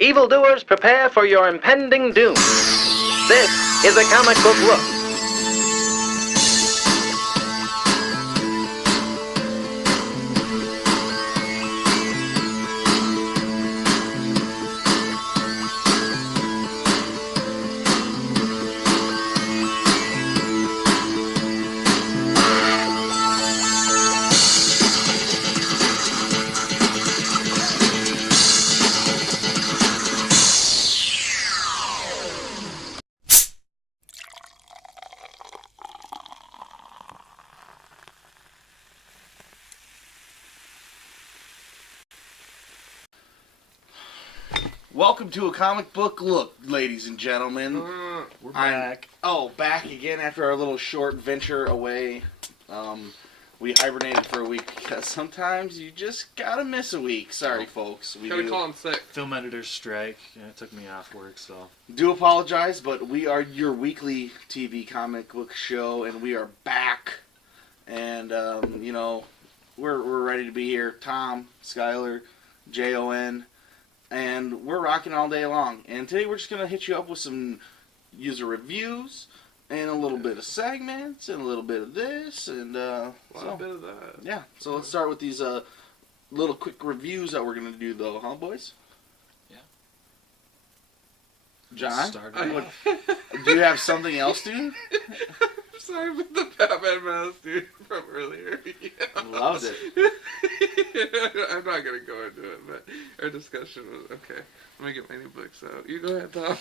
Evildoers, prepare for your impending doom. This is a comic book look. Welcome to a comic book look, ladies and gentlemen. We're back. Back again after our little short venture away. We hibernated for a week because sometimes you just gotta miss a week. Sorry, folks. We call him sick. Film editors strike. Yeah, it took me off work, so. Do apologize, but we are your weekly TV comic book show, and we are back. And we're ready to be here. Tom, Skyler, Jon. And we're rocking all day long. And today we're just going to hit you up with some user reviews and a little bit of segments and a little bit of this and a bit of that. Yeah. So let's start with these little quick reviews that we're going to do, though, huh, boys? Yeah. John, do you have something else, dude? Sorry with the Batman mask, dude, from earlier. Yeah. Loved it. I'm not going to go into it, but our discussion was, okay, let me get my new books out. You go ahead, Tom.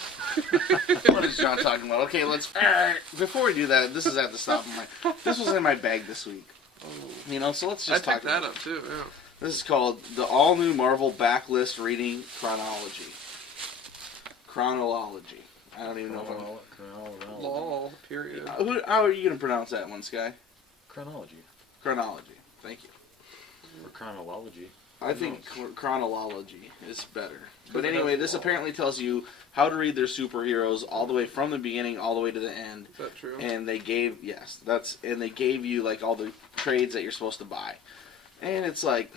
What is John talking about? Okay, let's, before we do that, this is at the stop of this was in my bag this week. Oh. So let's just I talk picked that up, too, yeah. This is called the all-new Marvel Backlist Reading Chronology. Chronology. I don't even know if I'm... Lol, period. How are you going to pronounce that one, Sky? Chronology. Chronology. Thank you. Or chronology. I think chronology is better. But anyway, this apparently tells you how to read their superheroes all the way from the beginning all the way to the end. Is that true? And they gave, and they gave you like all the trades that you're supposed to buy. And it's like,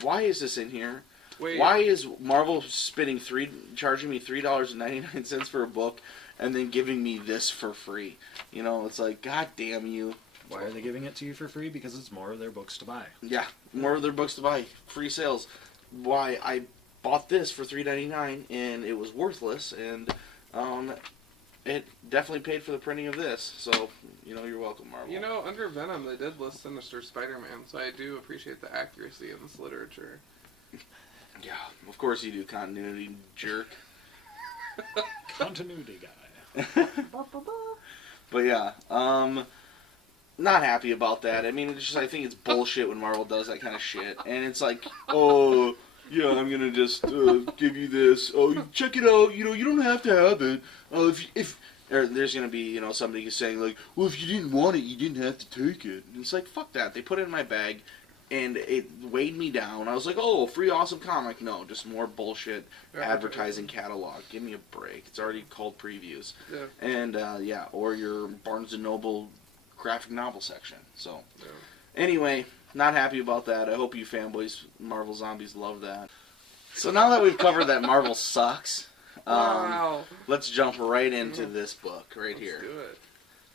why is this in here? Wait. Why is Marvel charging me $3.99 for a book and then giving me this for free? It's like, God damn you. Why are they giving it to you for free? Because it's more of their books to buy. Yeah, more of their books to buy. Free sales. Why, I bought this for $3.99 and it was worthless, and it definitely paid for the printing of this. So, you're welcome, Marvel. Under Venom, they did list Sinister Spider-Man, so I do appreciate the accuracy in this literature. Yeah, of course you do, continuity jerk. Continuity guy. But yeah, not happy about that. I mean, I think it's bullshit when Marvel does that kind of shit. And it's like, oh, yeah, I'm gonna just give you this. Oh, check it out. You don't have to have it. If there's gonna be, somebody who's saying like, well, if you didn't want it, you didn't have to take it. And it's like, fuck that. They put it in my bag. And it weighed me down. I was like, oh, free awesome comic. No, just more bullshit advertising catalog. Give me a break. It's already called previews. Yeah. And, or your Barnes & Noble graphic novel section. So, Anyway, not happy about that. I hope you fanboys, Marvel Zombies, love that. So now that we've covered that Marvel sucks, wow. Let's jump right into this book right here. Let's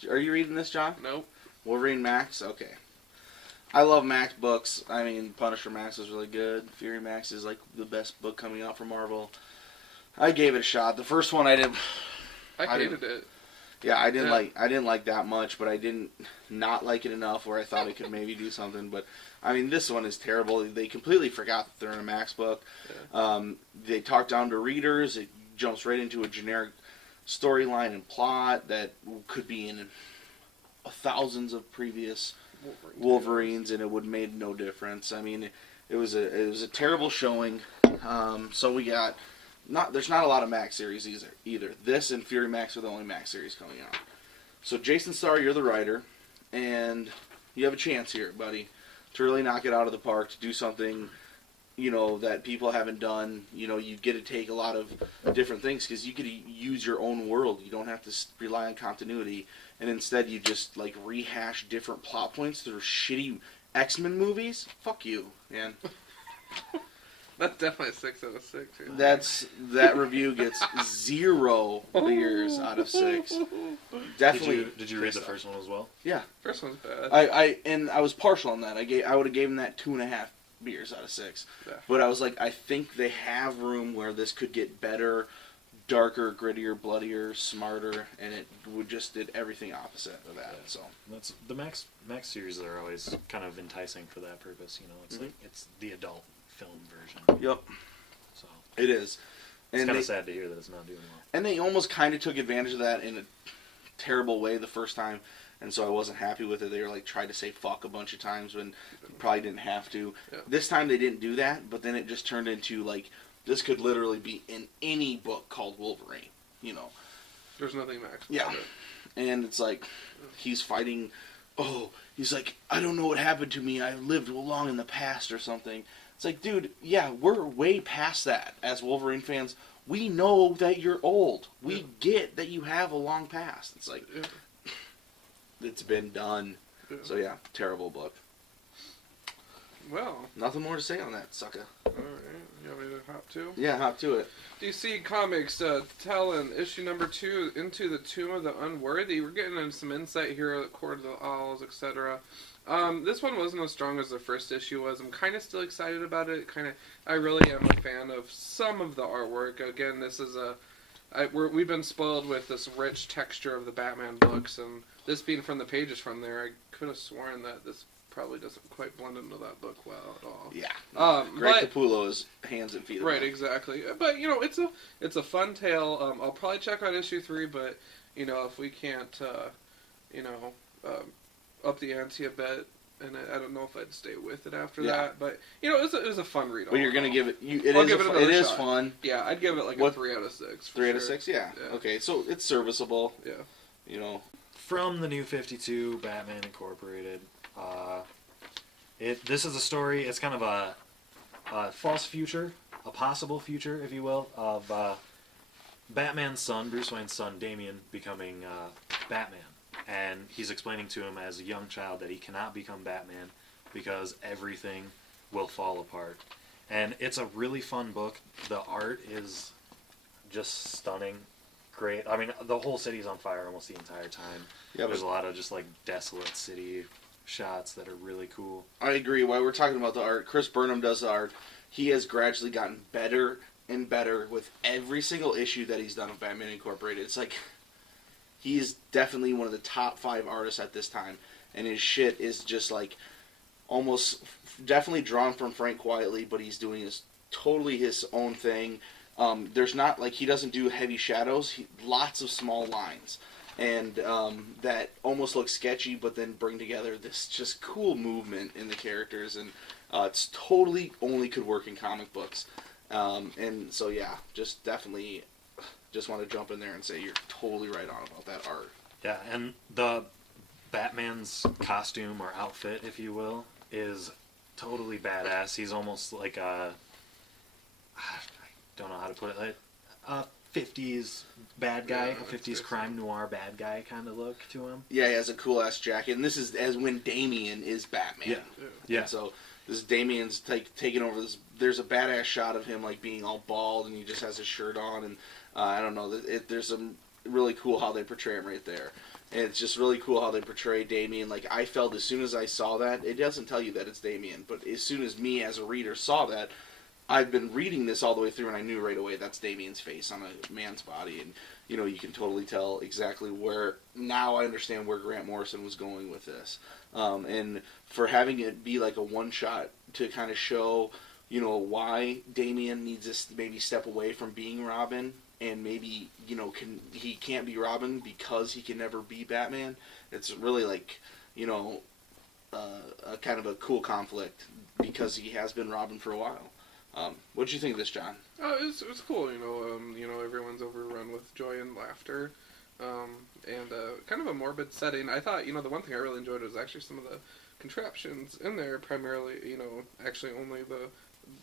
do it. Are you reading this, John? Nope. Wolverine Max? Okay. I love Max books. I mean, Punisher Max is really good. Fury Max is like the best book coming out from Marvel. I gave it a shot. The first one I hated it. Yeah, I didn't like that much, but I didn't not like it enough where I thought it could maybe do something. But I mean, this one is terrible. They completely forgot that they're in a Max book. Yeah. They talk down to readers. It jumps right into a generic storyline and plot that could be in thousands of previous Wolverines, and it would have made no difference. I mean, it was a terrible showing. So we got there's not a lot of Max series either. This and Fury Max are the only Max series coming out. So Jason Starr, you're the writer, and you have a chance here, buddy, to really knock it out of the park, to do something that people haven't done. You get to take a lot of different things because you could use your own world. You don't have to rely on continuity. And instead you just, rehash different plot points through shitty X-Men movies? Fuck you, man. That's definitely a 6 out of 6. Yeah. That review gets 0 beers out of 6. Definitely. Did you read the first one as well? Yeah. First one's bad. I was partial on that. I would have given that 2.5 beers out of 6. Yeah. But I was like, I think they have room where this could get better, darker, grittier, bloodier, smarter, and it just did everything opposite of that. So That's the Max series are always kind of enticing for that purpose. You know, it's like it's the adult film version. Yep. So it is. it's And kind of sad to hear that it's not doing well. And they almost kind of took advantage of that in a terrible way the first time, and so I wasn't happy with it. They were like tried to say fuck a bunch of times when probably didn't have to. Yeah. This time they didn't do that, but then it just turned into like this could literally be in any book called Wolverine, you know. There's nothing Max. Yeah. And it's like he's fighting. Oh, he's like, I don't know what happened to me. I lived long in the past or something. It's like, dude, yeah, we're way past that as Wolverine fans. We know that you're old. We get that you have a long past. It's like, it's been done. Yeah. So yeah, terrible book. Well. Nothing more to say on that, sucker. Alright. You want me to hop to? Yeah, hop to it. DC Comics, Talon, issue number 2, Into the Tomb of the Unworthy. We're getting into some insight here, Court of the Owls, etc. This one wasn't as strong as the first issue was. I'm kind of still excited about it. I really am a fan of some of the artwork. Again, this is we've been spoiled with this rich texture of the Batman books, and this being from the pages from there, I could have sworn that this probably doesn't quite blend into that book well at all. Yeah. Greg Capullo is hands and feet. Right, exactly. But you know, it's a fun tale. I'll probably check out issue 3, but you know, if we can't, up the ante a bit, and I don't know if I'd stay with it after that. But you know, it was a fun read. But you're gonna give it. It is fun. Yeah, I'd give it like a 3 out of 6. 3 out of 6. Yeah. Okay, so it's serviceable. Yeah. You know. From the New 52, Batman Incorporated. This is a story. It's kind of a false future, a possible future, if you will, of Batman's son, Bruce Wayne's son, Damian, becoming Batman. And he's explaining to him as a young child that he cannot become Batman because everything will fall apart. And it's a really fun book. The art is just stunning. Great. I mean, the whole city's on fire almost the entire time. Yeah, there's a lot of just like desolate city shots that are really cool. I agree. While we're talking about the art, Chris Burnham does the art. He has gradually gotten better and better with every single issue that he's done of Batman Incorporated. It's like he is definitely one of the top 5 artists at this time, and his shit is just like almost definitely drawn from Frank Quietly, but he's doing totally his own thing. There's not like he doesn't do heavy shadows. Lots of small lines. And that almost looks sketchy, but then bring together this just cool movement in the characters, and it's totally only could work in comic books. And so yeah, just definitely just want to jump in there and say you're totally right on about that art. Yeah, and the Batman's costume or outfit, if you will, is totally badass. He's almost like I don't know how to put it, like a 50s bad guy, a 50s crime noir bad guy kind of look to him. Yeah, he has a cool ass jacket, and this is as when Damian is Batman. Yeah. And so this Damian's taking over this. There's a badass shot of him like being all bald, and he just has his shirt on, and I don't know. There's some really cool how they portray him right there. And it's just really cool how they portray Damian. Like, I felt as soon as I saw that, it doesn't tell you that it's Damian, but as soon as me as a reader saw that, I've been reading this all the way through, and I knew right away that's Damian's face on a man's body. And, you know, you can totally tell exactly where, now I understand where Grant Morrison was going with this. And for having it be like a one-shot to kind of show, you know, why Damian needs to maybe step away from being Robin, and maybe, you know, he can't be Robin because he can never be Batman. It's really like, you know, a kind of a cool conflict because he has been Robin for a while. What did you think of this, John? It was cool. You know, everyone's overrun with joy and laughter, and kind of a morbid setting. I thought, you know, the one thing I really enjoyed was actually some of the contraptions in there. Primarily, you know, actually only the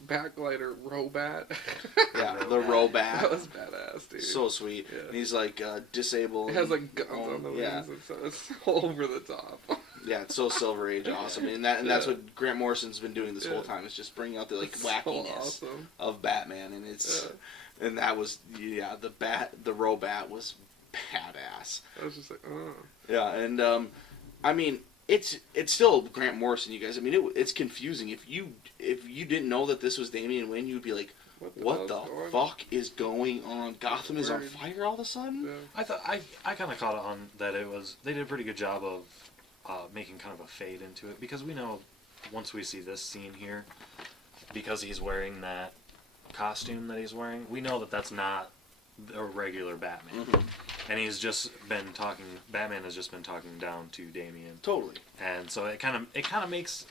backlighter Robat. Yeah, the Robat. That was badass, dude. So sweet. Yeah. And he's like disabled. It has like guns on the wings, and so it's all over the top. Yeah, it's so Silver Age awesome, and that's what Grant Morrison's been doing this whole time. Is just bringing out the wackiness of Batman, and it's and that was the Robat was badass. I was just like, oh. Yeah, and I mean it's still Grant Morrison, you guys. I mean it's confusing if you didn't know that this was Damian Wayne, you'd be like, what the fuck is going on? Gotham is on fire all of a sudden? Yeah. I kind of caught on that they did a pretty good job of making kind of a fade into it, because we know once we see this scene here, because he's wearing that costume that he's wearing, we know that that's not a regular Batman. And he's just been talking. Batman has just been talking down to Damian. Totally. And so it kind of makes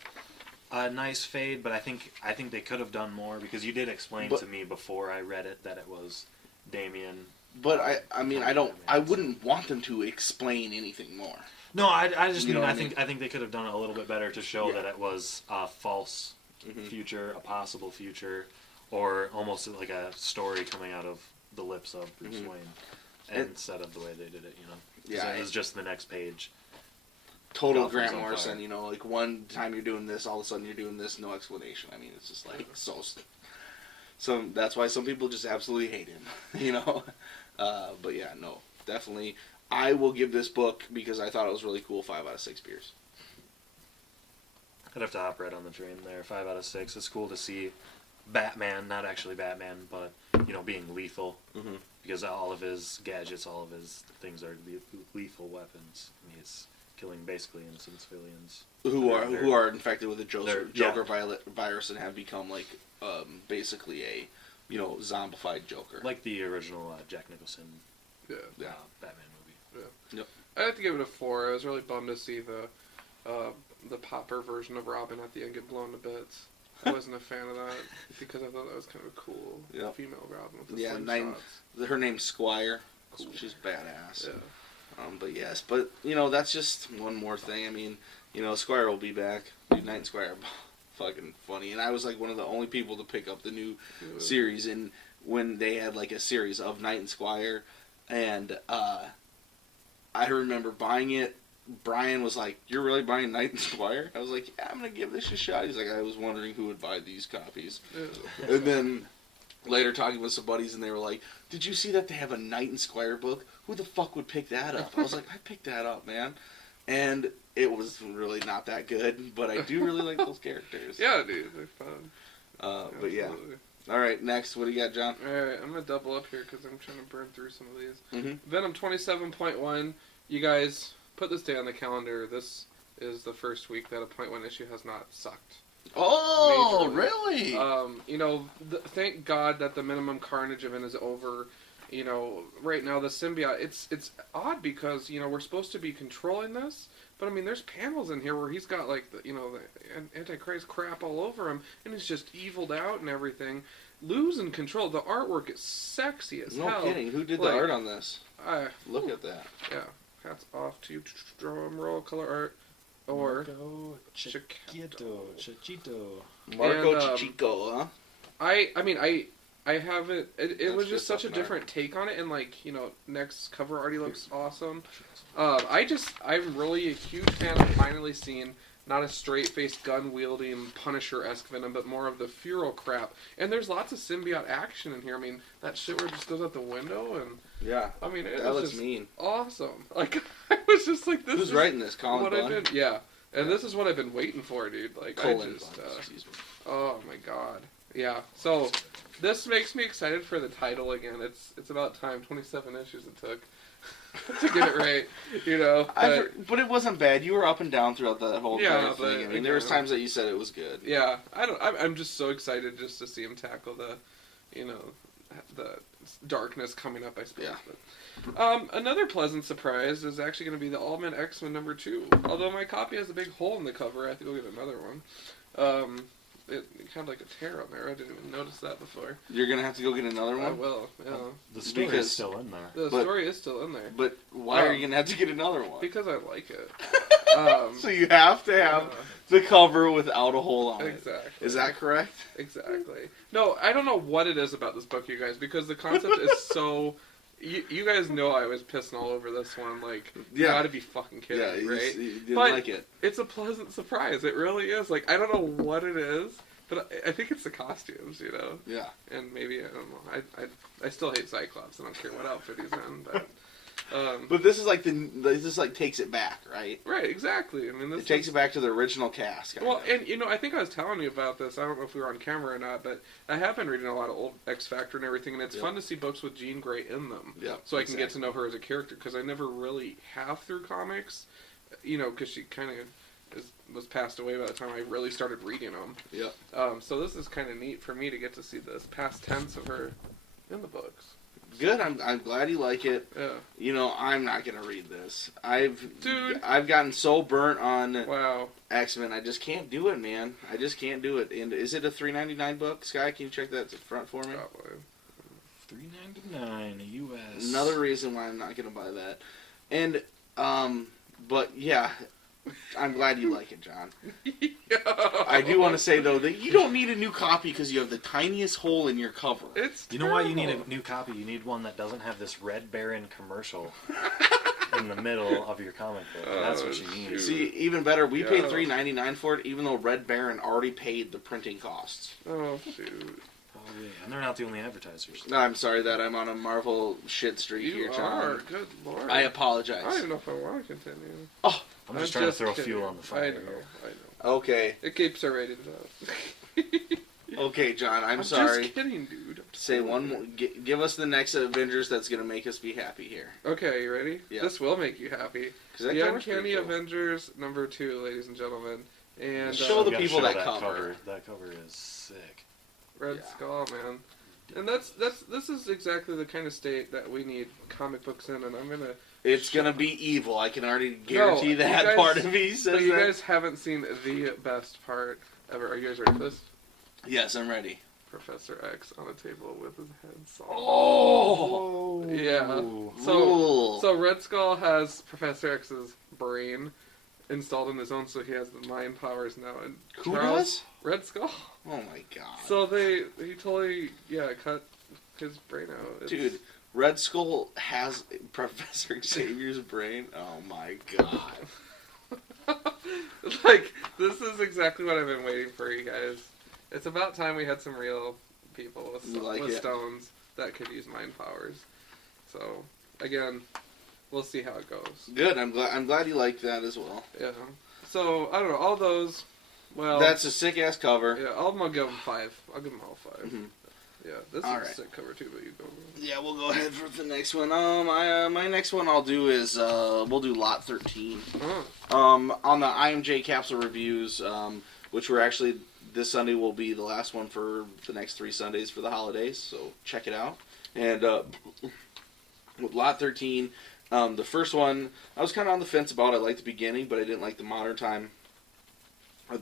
a nice fade, but I think they could have done more, because you did explain to me before I read it that it was Damian. But I wouldn't want them to explain anything more. No, I just mean I think they could have done it a little bit better to show that it was a false future, a possible future, or almost like a story coming out of the lips of Bruce Wayne, instead of the way they did it. Yeah, it was just the next page. Total Grant Morrison, like one time you're doing this, all of a sudden you're doing this, no explanation. I mean, it's just like so that's why some people just absolutely hate him, But yeah, no, definitely. I will give this book, because I thought it was really cool, 5 out of 6 beers. I'd have to hop right on the train there. 5 out of 6. It's cool to see Batman, not actually Batman, but being lethal, because all of his gadgets, all of his things are lethal weapons. I mean, he's killing basically innocent civilians who are infected with the Joker virus and have become like basically a zombified Joker, like the original Jack Nicholson Batman movie. Yep. I have to give it a 4. I was really bummed to see the Popper version of Robin at the end get blown to bits. I wasn't a fan of that, because I thought that was kind of a cool female Robin with the slingshots. Her name's Squire. Cool. She's badass. Yeah. But that's just one more thing. I mean, Squire will be back. Knight and Squire are fucking funny, and I was like one of the only people to pick up the new series. And when they had like a series of Knight and Squire, and I remember buying it. Brian was like, "You're really buying Knight and Squire?" I was like, "Yeah, I'm gonna give this a shot." He's like, "I was wondering who would buy these copies," and then later talking with some buddies, and they were like, "Did you see that they have a Knight and Squire book? Who the fuck would pick that up?" I was like, "I picked that up, man," and it was really not that good, but I do really like those characters. Yeah, dude, they're fun. But yeah. All right, next, what do you got, John? All right, I'm gonna double up here because I'm trying to burn through some of these. Venom 27.1. You guys, put this day on the calendar. This is the first week that a .1 issue has not sucked. Oh, majorly. Really? Thank God that the minimum carnage event is over. Right now the symbiote, it's odd because, we're supposed to be controlling this, but I mean, there's panels in here where he's got like the Antichrist crap all over him, and he's just eviled out and everything. Losing control. The artwork is sexy as hell. No kidding. Who did the art on this? Look at that. Yeah. Hats off to drum roll color art. Or Chiquito. Marco Chico, huh? I have it. It was just such a different take on it, and next cover already looks awesome. I'm really a huge fan of finally seeing not a straight-faced gun-wielding Punisher-esque Venom, but more of the Furo crap. And there's lots of symbiote action in here. I mean, that shit where it just goes out the window, and yeah, I mean, it that was looks just mean. Awesome. Like, I was just like, this. Who's writing this? Colin Bunn? Yeah, and this is what I've been waiting for, dude. Like, Colin Bunn, excuse me. Oh my god. Yeah. So this makes me excited for the title again. It's about time. 27 issues it took to get it right, But it wasn't bad. You were up and down throughout the whole thing. I mean, there was times that you said it was good. Yeah, I'm just so excited just to see him tackle the darkness coming up, I suppose. Yeah. But, another pleasant surprise is actually going to be the All-Men X-Men #2. Although my copy has a big hole in the cover, I have to go get another one. It had like a tear on there. I didn't even notice that before. You're going to have to go get another one? I will, yeah. The story is still in there. The story is still in there. But why are you going to have to get another one? Because I like it. So you have to have the cover without a hole on it. Exactly. Is that correct? Exactly. No, I don't know what it is about this book, you guys, because the concept is so You guys know I was pissing all over this one. Like, you Yeah. gotta be fucking kidding me, right? You didn't But like it. it's a pleasant surprise. It really is. Like, I don't know what it is, but I think it's the costumes, you know? Yeah. And maybe, I don't know. I still hate Cyclops. I don't care what outfit he's in, but... But this is like this like takes it back, right? Right, exactly. I mean, this It takes it back to the original cast. Well, and you know, I think I was telling you about this. I don't know if we were on camera or not, but I have been reading a lot of old X Factor and everything, and it's fun to see books with Jean Grey in them. Yeah. So I can get to know her as a character, because I never really have through comics, you know, because she kind of was passed away by the time I really started reading them. Yeah. So this is kind of neat for me to get to see this past tense of her in the books. Good. I'm glad you like it. Yeah. You know, I'm not gonna read this. I've Dude. gotten so burnt on Wow. X-Men. I just can't do it, man. I just can't do it. And is it a $3.99 book? Sky, can you check that front for me? Probably. $3.99 US. Another reason why I'm not gonna buy that. And but yeah, I'm glad you like it, John. I do want to say though that you don't need a new copy because you have the tiniest hole in your cover. It's You know why you need terrible. a new copy? You need one that doesn't have this Red Baron commercial in the middle of your comic book. That's what you need. shoot. See, even better, we paid Yeah. $3.99 for it, even though Red Baron already paid the printing costs. Oh, shoot. Oh, yeah. And they're not the only advertisers. I'm sorry that I'm on a Marvel shit streak You here, are. John. Good lord. I I don't apologize. even know if I want to continue. Oh, I'm just trying to throw fuel on the fire. I know. here. I know. okay. It keeps our ratings up. Okay, John, I'm sorry. Just kidding, dude. Say one more. Give us the next Avengers that's going to make us be happy here. Okay, you ready? Yeah. This will make you happy. 'Cause that The cover's pretty Uncanny cool. Avengers #2, ladies and gentlemen. And Show You the gotta people show that cover. That cover is sick. Red Yeah. Skull, man. And this is exactly the kind of state that we need comic books in, and I'm gonna. It's going to be evil. I can already guarantee you that guys- part of me says But you that. guys haven't seen the best part ever. Are you guys ready for this? Yes, I'm ready. Professor X on a table with his head sawed. Oh! Yeah. Cool. So Red Skull has Professor X's brain installed in his own, so he has the mind powers now. And Who Charles, does? Red Skull. Oh my god. So he totally cut his brain out. It's- Dude, Red Skull has Professor Xavier's brain. Oh my god. like, this is exactly what I've been waiting for, you guys. It's about time we had some real people with, You like with it? stones that could use mind powers. So again, we'll see how it goes. Good. I'm glad you like that as well. Yeah. So I don't know, all those. Well, That's a sick ass cover. yeah. I'm gonna give them 5. I'll give them all 5. Mhm. Yeah, this All is right. a sick cover too, but you go. Yeah, we'll go ahead for the next one. My next one I'll do is we'll do Lot 13. Oh, On the IMJ capsule reviews, which were actually this Sunday will be the last one for the next 3 Sundays for the holidays. So check it out. And with Lot 13, the first one I was kind of on the fence about. I liked the beginning, but I didn't like the modern time.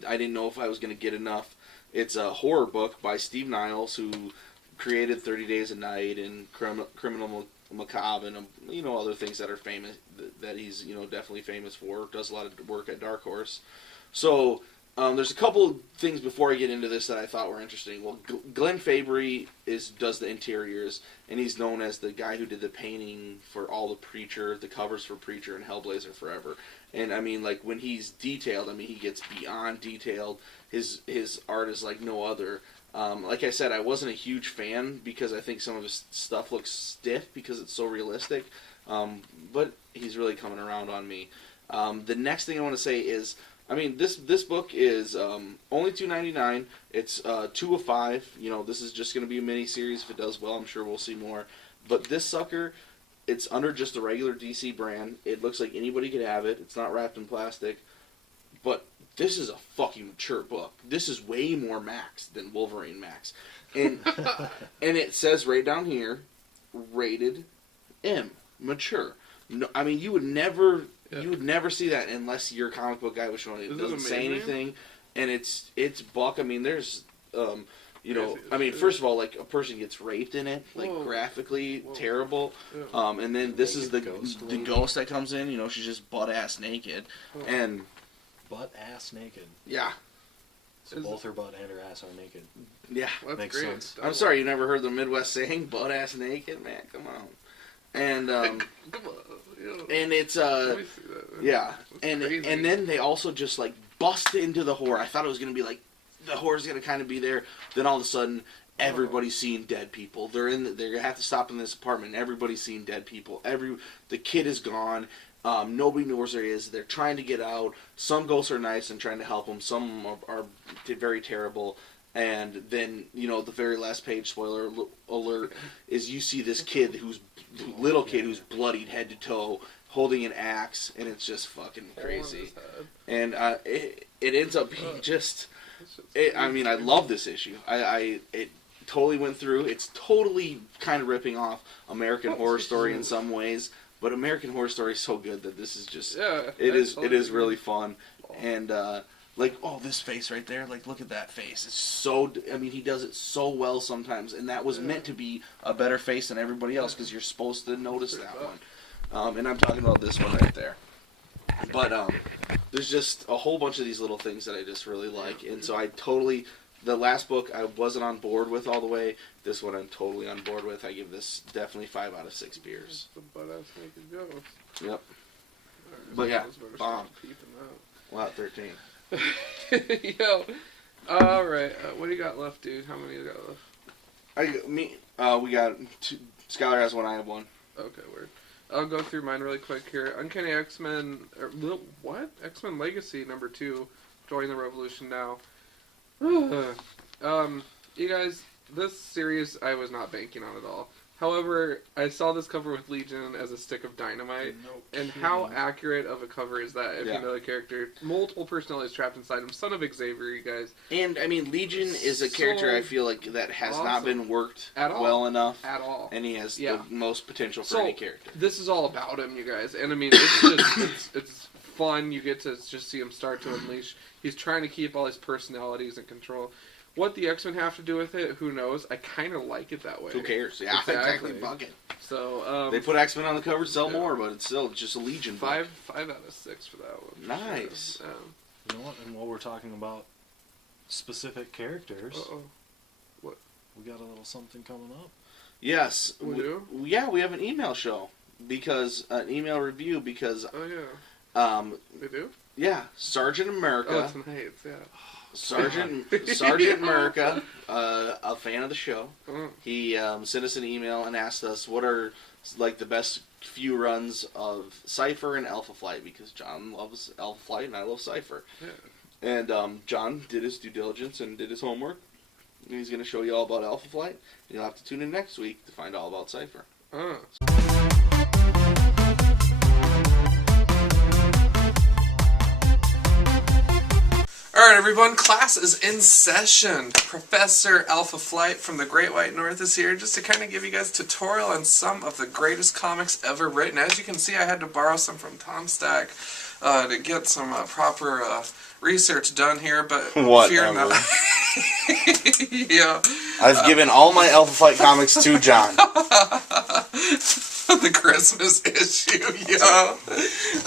I didn't know if I was going to get enough. It's a horror book by Steve Niles, who created 30 Days a Night and Criminal Macabre and other things that are famous, that he's definitely famous for. Does a lot of work at Dark Horse. So there's a couple things before I get into this that I thought were interesting. Well, Glenn Fabry does the interiors, and he's known as the guy who did the painting for all the covers for Preacher and Hellblazer Forever. And I mean, like, when he's detailed, I mean, he gets beyond detailed. His art is like no other. Like I said, I wasn't a huge fan because I think some of his stuff looks stiff because it's so realistic. But he's really coming around on me. The next thing I want to say is, I mean, this book is only $2.99. It's 2 of 5. This is just going to be a mini series. If it does well, I'm sure we'll see more. But this sucker, it's under just a regular DC brand. It looks like anybody could have it. It's not wrapped in plastic. But this is a fucking mature book. This is way more Max than Wolverine Max. And and it says right down here, rated M, mature. No, I mean, you would never see that unless your comic book guy was showing it. It doesn't say anything, and it's buck. I mean, there's I mean, first of all, like, a person gets raped in it, like, Whoa. graphically Whoa. terrible. Yeah. And then this is the Ghost. ghost that comes in. She's just butt ass naked, Oh. and Butt ass naked. yeah, So Is both her butt and her ass are naked. yeah. That's Makes great. sense. I'm sorry, you never heard the Midwest saying butt ass naked, man. Come And Come on, and it's let me see that. yeah, That's crazy. and then they also just like bust into the horror. I thought it was gonna be like the horror's gonna kind of be there. Then all of a sudden, everybody's seeing dead people. They're gonna have to stop in this apartment. And everybody's seeing dead people. The kid is gone. Nobody knows where he is. They're trying to get out. Some ghosts are nice and trying to help them. Some are very terrible. And then, the very last page, spoiler alert, is you see this kid little kid who's bloodied head to toe, holding an axe, and it's just fucking crazy. And it ends up being just, I love this issue. It totally went through. It's totally kind of ripping off American Horror Story in some ways, but American Horror Story is so good that this is just, it is really fun. And, this face right there, look at that face. It's so, he does it so well sometimes, and that was meant to be a better face than everybody else, because you're supposed to notice that one. And I'm talking about this one right there. But, there's just a whole bunch of these little things that I just really like, and so the last book I wasn't on board with all the way. This one I'm totally on board with. I give this definitely 5 out of 6 beers. The butt-ass naked ghost. Yep. But yeah, bomb. Wow, 13. Yo, alright, what do you got left, dude? How many you got left? We got two. Skyler has one, I have one. Okay, weird. I'll go through mine really quick here. Uncanny X-Men, what? X-Men Legacy number 2, Join the Revolution Now. You guys, this series I was not banking on at all. However, I saw this cover with Legion as a stick of dynamite, and how accurate of a cover is that if you know the character? Multiple personalities trapped inside him, son of Xavier, you guys. And, Legion is a character I feel like that has not been worked well enough. At all. And he has the most potential for any character. This is all about him, you guys. And, it's just, it's fun. You get to just see him start to unleash. He's trying to keep all his personalities in control. What the X-Men have to do with it, who knows? I kind of like it that way. Who cares? Yeah, exactly. Fuck it. So, they put X-Men on the cover to sell more, but it's still just a Legion book. 5 out of 6 for that one. Nice. Sure. You know what? And while we're talking about specific characters, what? We got a little something coming up. Yes. We do? Yeah, we have an email show. An email review because... Oh, yeah. We do? Yeah. Sergeant America. Oh, tonight, yeah. Sergeant America, a fan of the show, he sent us an email and asked us what are the best few runs of Cypher and Alpha Flight, because John loves Alpha Flight and I love Cypher. Yeah. And John did his due diligence and did his homework. And he's going to show you all about Alpha Flight. And you'll have to tune in next week to find all about Cypher. Alright everyone, class is in session. Professor Alpha Flight from the Great White North is here just to kind of give you guys a tutorial on some of the greatest comics ever written. As you can see, I had to borrow some from Tom Stack to get some proper research done here, but fear not. Yeah. I've given all my Alpha Flight comics to John. The Christmas issue, yo.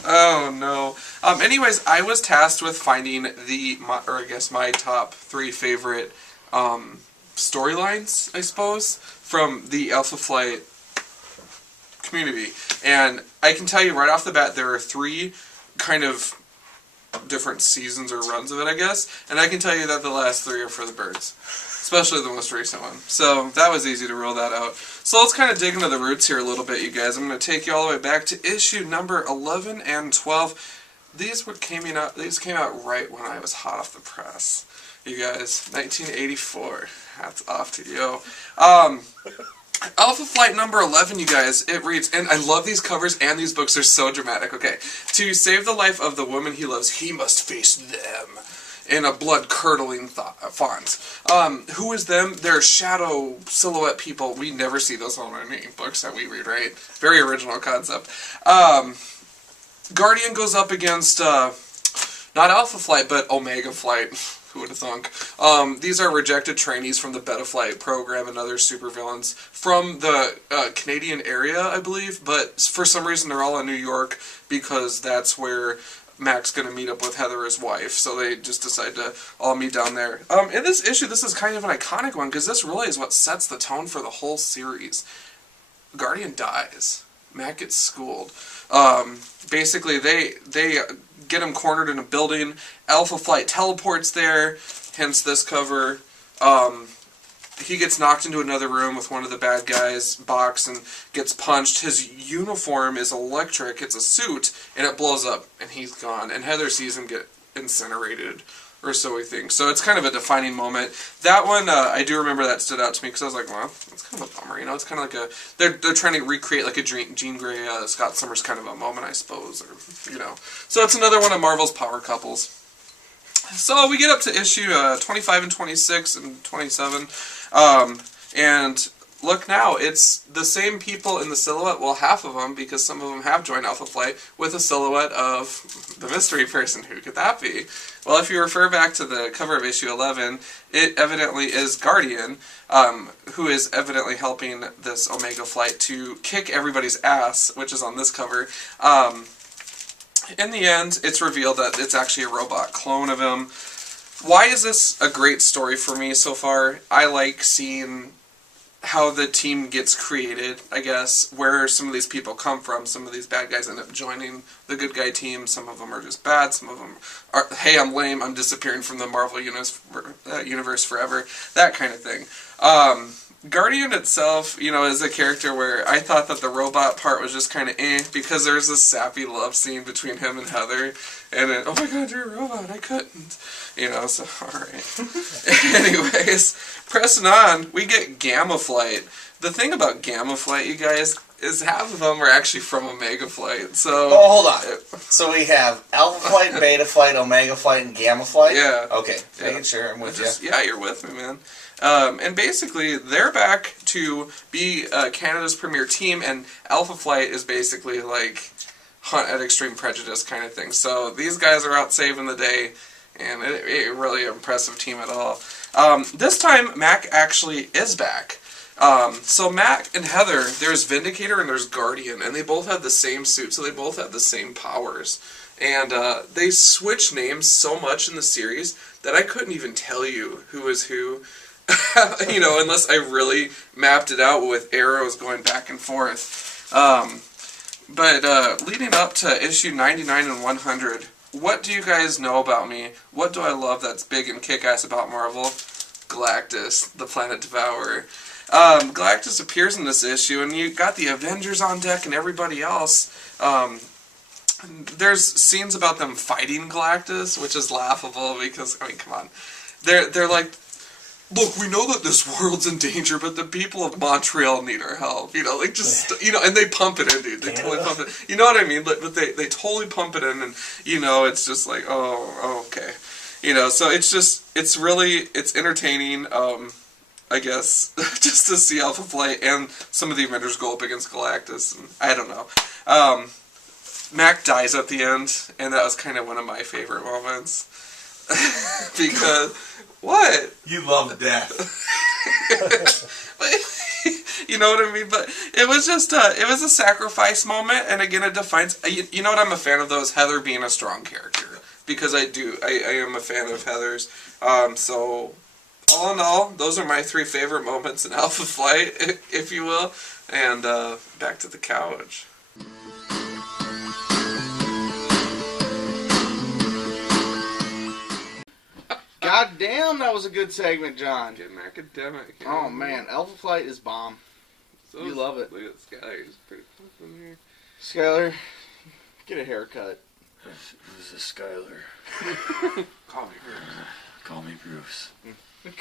Oh no. Anyways, I was tasked with finding my top 3 favorite storylines, I suppose, from the Alpha Flight community. And I can tell you right off the bat, there are 3 kind of different seasons or runs of it, I guess. And I can tell you that the last 3 are for the birds. Especially the most recent one. So that was easy to rule that out. So let's kind of dig into the roots here a little bit, you guys. I'm going to take you all the way back to issue number 11 and 12. These came out right when I was hot off the press. You guys, 1984. Hats off to you. Alpha Flight number 11, you guys, it reads, and I love these covers and these books, they're so dramatic, okay. To save the life of the woman he loves, he must face them. In a blood-curdling font. Who is them? They're shadow silhouette people. We never see those on any books that we read, right? Very original concept. Guardian goes up against, not Alpha Flight, but Omega Flight. Who would have thunk? These are rejected trainees from the Beta Flight program and other supervillains from the Canadian area, I believe, but for some reason they're all in New York because that's where Mac's going to meet up with Heather, his wife, so they just decide to all meet down there. In this issue, this is kind of an iconic one, because this really is what sets the tone for the whole series. Guardian dies. Mac gets schooled. Basically, they get him cornered in a building. Alpha Flight teleports there, hence this cover. He gets knocked into another room with one of the bad guys' box and gets punched. His uniform is electric. It's a suit, and it blows up, and he's gone. And Heather sees him get incinerated, or so we think. So it's kind of a defining moment. That one, I do remember that stood out to me, because I was like, well, that's kind of a bummer. You know, it's kind of like they're trying to recreate like a Jean Grey, Scott Summers kind of a moment, I suppose, or, you know. So it's another one of Marvel's power couples. So we get up to issue 25 and 26 and 27. And look now, it's the same people in the silhouette, well, half of them, because some of them have joined Alpha Flight, with a silhouette of the mystery person. Who could that be? Well, if you refer back to the cover of issue 11, it evidently is Guardian, who is evidently helping this Omega Flight to kick everybody's ass, which is on this cover. In the end, it's revealed that it's actually a robot clone of him. Why is this a great story for me so far? I like seeing how the team gets created, I guess, where some of these people come from. Some of these bad guys end up joining the good guy team. Some of them are just bad. Some of them are, hey, I'm lame, I'm disappearing from the Marvel universe forever. That kind of thing. Guardian itself, you know, is a character where I thought that the robot part was just kind of because there's this sappy love scene between him and Heather, and then, oh my god, you're a robot, I couldn't. You know, so, alright. Anyways, pressing on, we get Gamma Flight. The thing about Gamma Flight, you guys, is half of them are actually from Omega Flight, so... Oh, hold on. So we have Alpha Flight, Beta Flight, Omega Flight, and Gamma Flight? Yeah. Okay, making sure I'm with you. Yeah, you're with me, man. And basically, they're back to be Canada's premier team, and Alpha Flight is basically like Hunt at Extreme Prejudice kind of thing. So these guys are out saving the day, and it really impressive team at all. This time, Mac actually is back. So Mac and Heather, there's Vindicator and there's Guardian, and they both have the same suit, so they both have the same powers. And they switch names so much in the series that I couldn't even tell you who is who. You know, unless I really mapped it out with arrows going back and forth. But leading up to issue 99 and 100, what do you guys know about me? What do I love that's big and kick-ass about Marvel? Galactus, the Planet Devourer. Galactus appears in this issue, and you got the Avengers on deck and everybody else. There's scenes about them fighting Galactus, which is laughable because, I mean, come on. They're like, look, we know that this world's in danger, but the people of Montreal need our help. You know, like just, you know, and they pump it in, dude. They totally pump it. You know what I mean? But they totally pump it in, and, you know, it's just like, oh, okay. You know, so it's just, it's entertaining, I guess, just to see Alpha Flight and some of the Avengers go up against Galactus. And I don't know. Mac dies at the end, and that was kind of one of my favorite moments. Because... What? You love death. You know what I mean? But it was just it was a sacrifice moment, and again, it defines... You know what I'm a fan of, though, is Heather being a strong character. Because I am a fan of Heather's. So, all in all, those are my 3 favorite moments in Alpha Flight, if you will. And back to the couch. God damn, that was a good segment, John. Getting academic. Oh man, Alpha Flight is bomb. So you love it. Look at Skyler, he's pretty cool in here. Skyler, get a haircut. This is Skyler. Call me Bruce. Call me Bruce.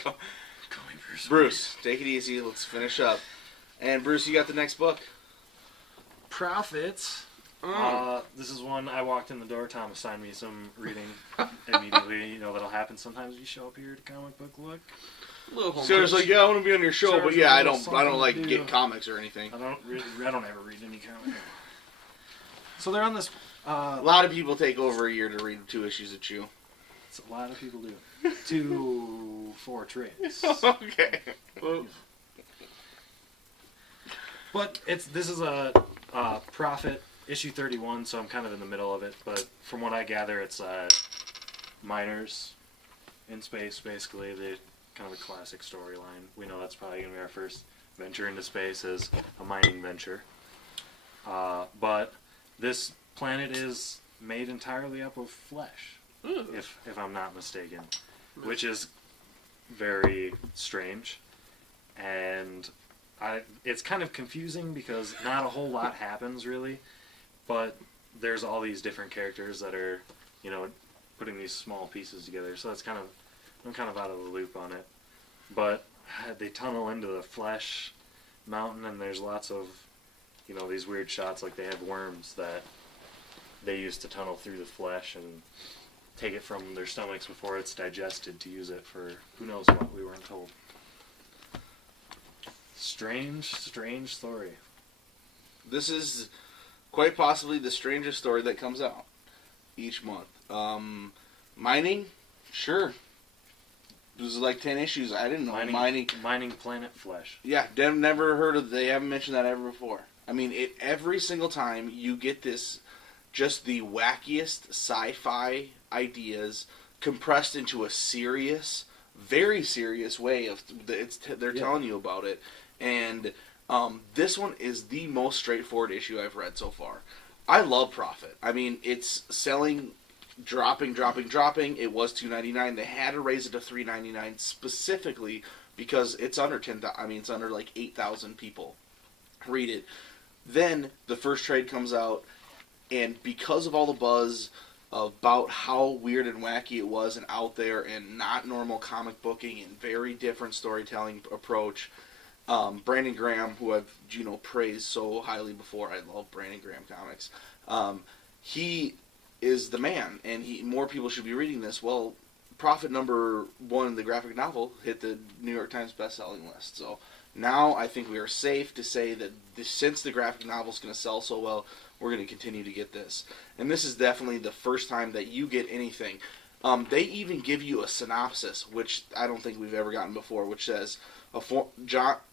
Call me Bruce. Bruce, take it easy. Let's finish up. And Bruce, you got the next book. Profits. Oh. This is one I walked in the door. Tom assigned me some reading immediately. You know that'll happen sometimes. You show up here to Comic Book Look. So it's like, yeah, I want to be on your show, but yeah, I don't like to get comics or anything. I don't ever read any comic. So they're on this. A lot of people take over a year to read 2 issues of Chew. It's a lot of people do. 2, 4 trades. Okay. Well. But this is a Profit issue 31, so I'm kind of in the middle of it. But from what I gather, it's miners in space, basically. The kind of a classic storyline. We know that's probably going to be our first venture into space as a mining venture. But this planet is made entirely up of flesh, if I'm not mistaken, which is very strange. And it's kind of confusing because not a whole lot happens really, but there's all these different characters that are, putting these small pieces together. So I'm kind of out of the loop on it. But they tunnel into the flesh mountain, and there's lots of, these weird shots, like they have worms that they use to tunnel through the flesh and take it from their stomachs before it's digested to use it for who knows what, we weren't told. Strange story. This is quite possibly the strangest story that comes out each month. Mining? Sure. This is like 10 issues. I didn't know mining planet flesh. Yeah, never heard of. They haven't mentioned that ever before. I mean, every single time you get this, just the wackiest sci-fi ideas compressed into a serious, very serious way of. They're telling you about it, and this one is the most straightforward issue I've read so far. I love Prophet. I mean, it's selling. Dropping. It was $2.99. They had to raise it to $3.99 specifically because it's under 10,000. I mean, it's under like 8,000 people read it. Then the first trade comes out, and because of all the buzz about how weird and wacky it was, and out there, and not normal comic booking, and very different storytelling approach, Brandon Graham, who I've praised so highly before, I love Brandon Graham comics. He is the man, and more people should be reading this. Well, Prophet number 1, the graphic novel, hit the New York Times best-selling list. So now I think we are safe to say that since the graphic novel is going to sell so well, we're going to continue to get this. And this is definitely the first time that you get anything. They even give you a synopsis, which I don't think we've ever gotten before, which says,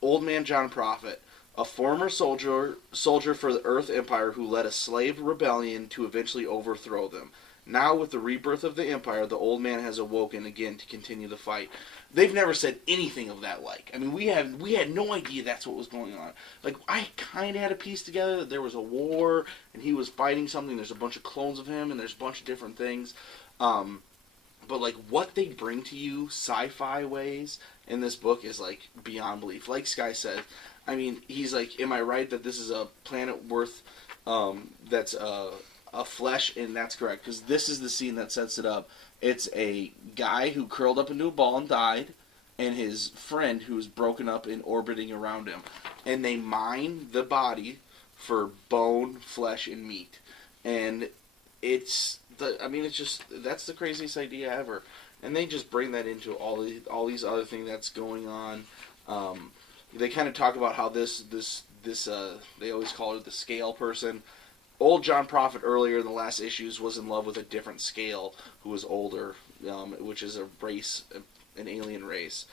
Old Man John Prophet, a former soldier for the Earth Empire who led a slave rebellion to eventually overthrow them. Now, with the rebirth of the Empire, the old man has awoken again to continue the fight. They've never said anything of that like. I mean, we had no idea that's what was going on. Like, I kind of had a piece together that there was a war, and he was fighting something. There's a bunch of clones of him, and there's a bunch of different things. But, like, what they bring to you sci-fi ways in this book is, like, beyond belief. Like Sky said, I mean, he's like, am I right that this is a planet worth, that's a flesh? And that's correct, because this is the scene that sets it up. It's a guy who curled up into a ball and died, and his friend who is broken up and orbiting around him. And they mine the body for bone, flesh, and meat. And it's that's the craziest idea ever. And they just bring that into all these other things that's going on. They kind of talk about how this they always call it the scale person. Old John Prophet earlier in the last issues was in love with a different scale who was older, which is a race, an alien race.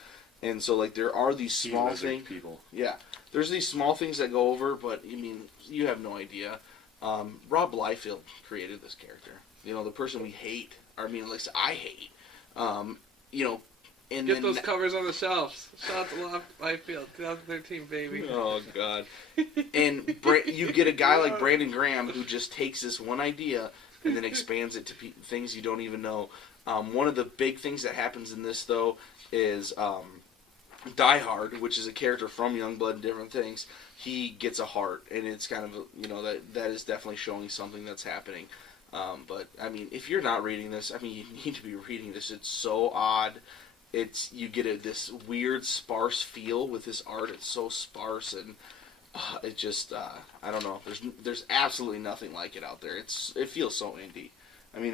And so, like, there are these small things. People. Yeah, there's these small things that go over, but I mean, you have no idea. Rob Liefeld created this character. The person we hate. I mean, at least I hate. And get those covers on the shelves. Shout out to Rob Liefeld, 2013, baby. Oh, God. And you get a guy like Brandon Graham who just takes this one idea and then expands it to things you don't even know. One of the big things that happens in this, though, is Die Hard, which is a character from Youngblood and different things. He gets a heart, and it's kind of, that is definitely showing something that's happening. But, I mean, if you're not reading this, I mean, you need to be reading this. It's so odd. You get this weird sparse feel with this art. It's so sparse, and it just I don't know. There's absolutely nothing like it out there. It feels so indie. I mean,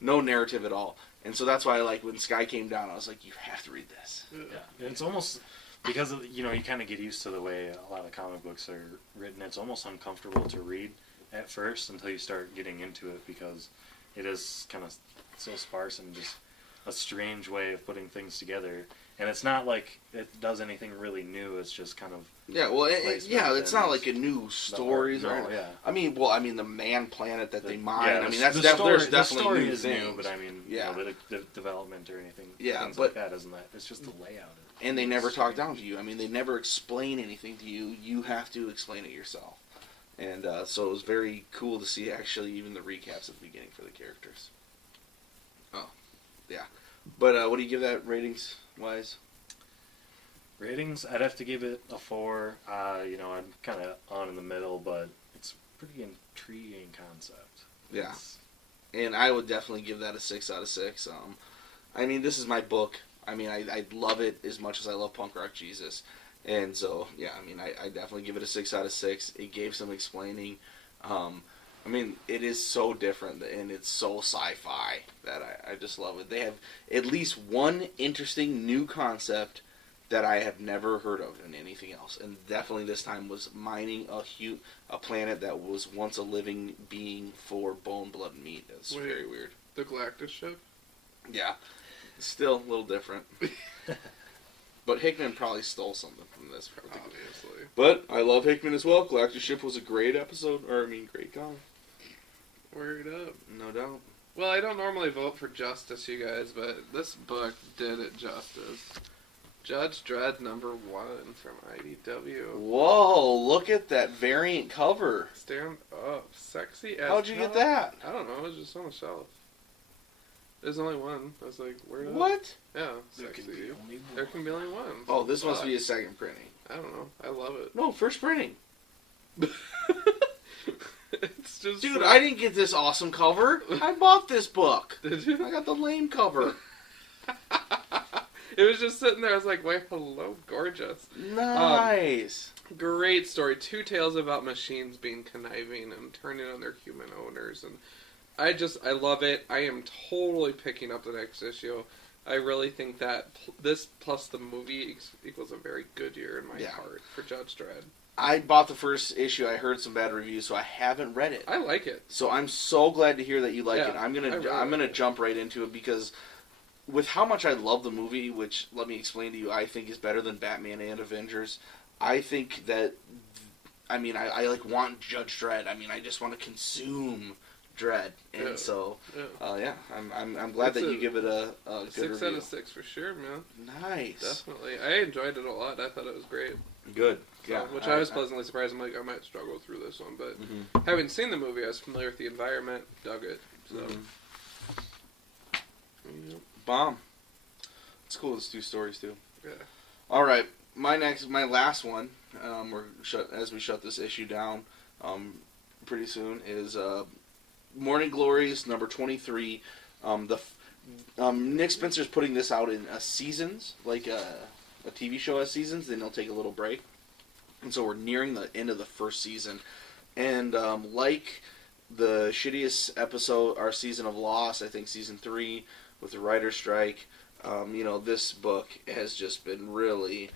no narrative at all. And so that's why, like, when Sky came down, I was like, you have to read this. Yeah, it's almost because of, you kind of get used to the way a lot of comic books are written. It's almost uncomfortable to read at first until you start getting into it, because it is kind of so sparse and just a strange way of putting things together. And it's not like it does anything really new. It's just kind of Yeah, well, placement it's not like a new stories. No, yeah. I mean, the man planet that they mine. Yeah, I mean, there's definitely story new is things. new, but I mean, Yeah. the development or anything, Yeah, things but- like that isn't that. It's just the layout. And they never talk down to you. I mean, they never explain anything to you. You have to explain it yourself. And so it was very cool to see actually even the recaps at the beginning for the characters. Oh, yeah. But what do you give that ratings wise? Ratings, I'd have to give it a 4. I'm kind of on in the middle, but it's a pretty intriguing concept. Yeah. And I would definitely give that a 6 out of 6. I mean, this is my book. I mean, I love it as much as I love Punk Rock Jesus. And so, yeah, I mean, I definitely give it a 6 out of 6. It gave some explaining. I mean, it is so different, and it's so sci-fi that I just love it. They have at least one interesting new concept that I have never heard of in anything else. And definitely this time was mining a planet that was once a living being for bone, blood, and meat. It's very weird. The Galactus ship? Yeah. Still a little different. But Hickman probably stole something from this. Obviously. But I love Hickman as well. Galactus Ship was a great episode. Great comic. Word up. No doubt. Well, I don't normally vote for justice, you guys, but this book did it justice. Judge Dredd #1 from IDW. Whoa, look at that variant cover. Stand up. Sexy as How'd you hell. get that? I don't know. It was just on the shelf. There's only one. I was like, where did What? Yeah, There sexy. can be only one. There can be only one. Oh, this must Fuck. be a second printing. I don't know. I love it. No, first printing. It's just... Dude, I didn't get this awesome cover. I bought this book. Did you? I got the lame cover. It was just sitting there. I was like, wait, hello, gorgeous. Nice. Great story. 2 tales about machines being conniving and turning on their human owners. And I love it. I am totally picking up the next issue. I really think that this plus the movie equals a very good year in my heart for Judge Dredd. I bought the first issue. I heard some bad reviews, so I haven't read it. I like it. So I'm so glad to hear that you like Yeah, it. I'm really gonna like it. jump right into it because with how much I love the movie, which let me explain to you, I think is better than Batman and Avengers. I think that I like want Judge Dredd. I mean, I just want to consume Dredd, and Yeah. so Yeah. I'm glad that you give it a good 6 review. out of 6 for sure, man. Nice, Definitely. I enjoyed it a lot. I thought it was great. good. So, Yeah, which I was pleasantly surprised. I'm like, I might struggle through this one, but Mhm. having seen the movie, I was familiar with the environment, dug it. So, Mhm. yeah. Bomb. It's cool. Let's do stories too. Yeah. All right, my last one. As we shut this issue down, pretty soon is Morning Glories number 23. Nick Spencer's putting this out in seasons, like a TV show has seasons. Then they'll take a little break, and so we're nearing the end of the first season, and like the shittiest episode, our season of Lost, I think season 3 with the writer's strike. This book has just been really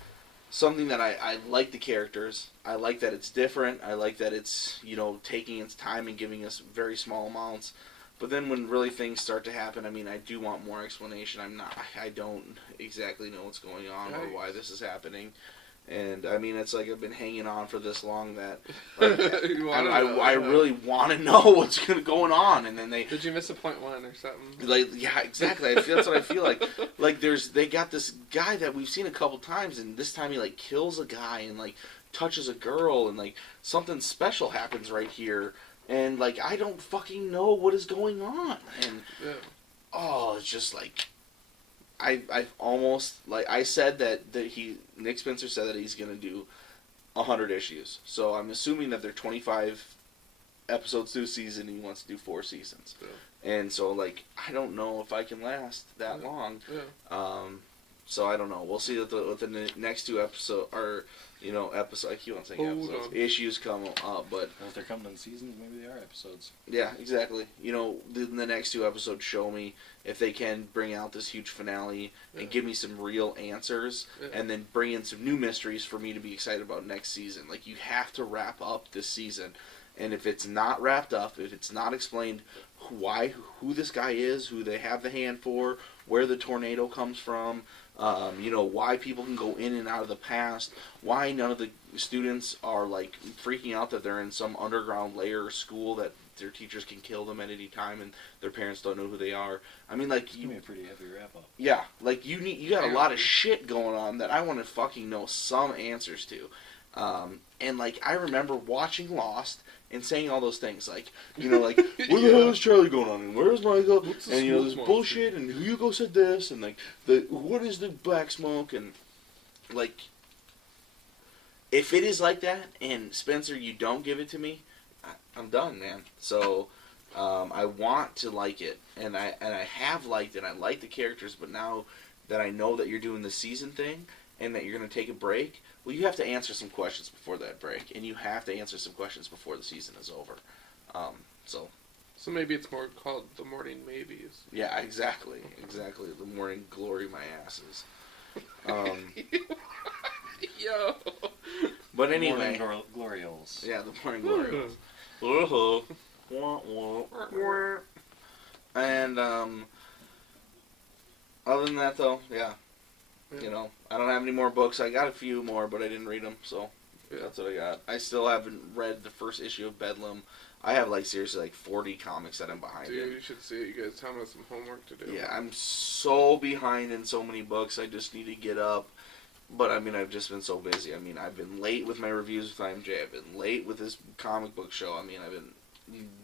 something that I like the characters. I like that it's different. I like that it's, taking its time and giving us very small amounts. But then when really things start to happen, I do want more explanation. I don't exactly know what's going on or why this is happening. And, it's like I've been hanging on for this long that You wanna know, I yeah. really want to know what's going on. And then Did you miss a point 1 or something? yeah, exactly. That's what I feel like. Like they got this guy that we've seen a couple times, and this time he kills a guy and touches a girl, and something special happens right here, and I don't fucking know what is going on, and it's just I've almost I said that Nick Spencer said that he's gonna do 100 issues, so I'm assuming that they're 25 episodes to a season. He wants to do 4 seasons. Yeah. And so, I don't know if I can last that long. Yeah. So I don't know. We'll see what the next 2 episodes episode. I keep on saying Hold episodes. on. Issues come up, but Well, if they're coming in seasons, maybe they are episodes. yeah, exactly. The next 2 episodes show me if they can bring out this huge finale and give me some real answers, and then bring in some new mysteries for me to be excited about next season. You have to wrap up this season. And if it's not wrapped up, if it's not explained who this guy is, who they have the hand for, where the tornado comes from, why people can go in and out of the past, why none of the students are like freaking out that they're in some underground layer school that their teachers can kill them at any time and their parents don't know who they are. I mean, like, It's gonna be a pretty heavy wrap up. yeah, like you got a lot of shit going on that I want to fucking know some answers to. And like I remember watching Lost and saying all those things, like, like, where the hell is Charlie going on, and where's Michael, and this bullshit, and Hugo said this, and like what is the black smoke, and like, if it is like that, and Spencer, you don't give it to me, I'm done, man. So I want to like it, and I have liked it. I like the characters, but now that I know that you're doing the season thing and that you're going to take a break, well, you have to answer some questions before that break, and you have to answer some questions before the season is over. So maybe it's more called the morning maybes. Yeah, exactly. The morning glory my asses. Yo. But anyway, Morning glorioles. yeah, the morning glory. And other than that, though, yeah. I don't have any more books. I got a few more, but I didn't read them, so that's what I got. I still haven't read the first issue of Bedlam. I have, like, seriously, like, 40 comics that I'm behind in. Dude, you should see it. You guys tell me some homework to do. Yeah, I'm so behind in so many books. I just need to get up. But, I mean, I've just been so busy. I mean, I've been late with my reviews with IMJ. I've been late with this comic book show. I mean, I've been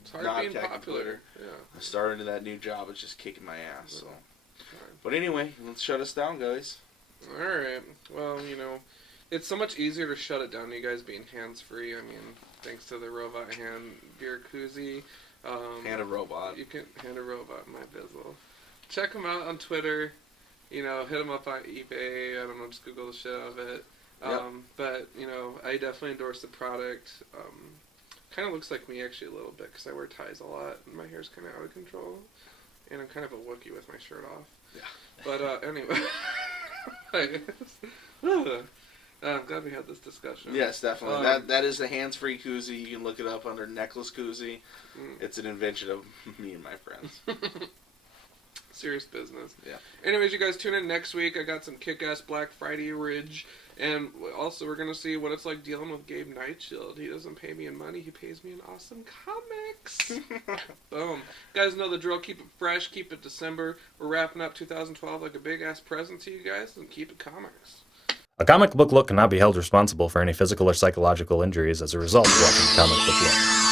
It's hard not being checking popular. Twitter. Yeah. I started into that new job. It's just kicking my ass. So, but anyway, let's shut us down, guys. Alright. Well, it's so much easier to shut it down, you guys being hands-free. I mean, thanks to the robot hand beer koozie. And a robot. You can hand a robot, my bizzle. Check them out on Twitter. Hit them up on eBay. I don't know, just Google the shit out of it. Yep. But, I definitely endorse the product. Kind of looks like me, actually, a little bit, because I wear ties a lot, and my hair's kind of out of control. And I'm kind of a Wookiee with my shirt off. Yeah. But, anyway. I'm glad we had this discussion. Yes, definitely. That is the hands-free koozie. You can look it up under Necklace Koozie. It's an invention of me and my friends. Serious business. Yeah. Anyways, you guys tune in next week. I got some kick-ass Black Friday ridge. And also, we're going to see what it's like dealing with Gabe Nightshield. He doesn't pay me in money. He pays me in awesome comics. Boom. Guys know the drill. Keep it fresh. Keep it December. We're wrapping up 2012 like a big-ass present to you guys. And keep it comics. A comic book look cannot be held responsible for any physical or psychological injuries as a result of watching a comic book look.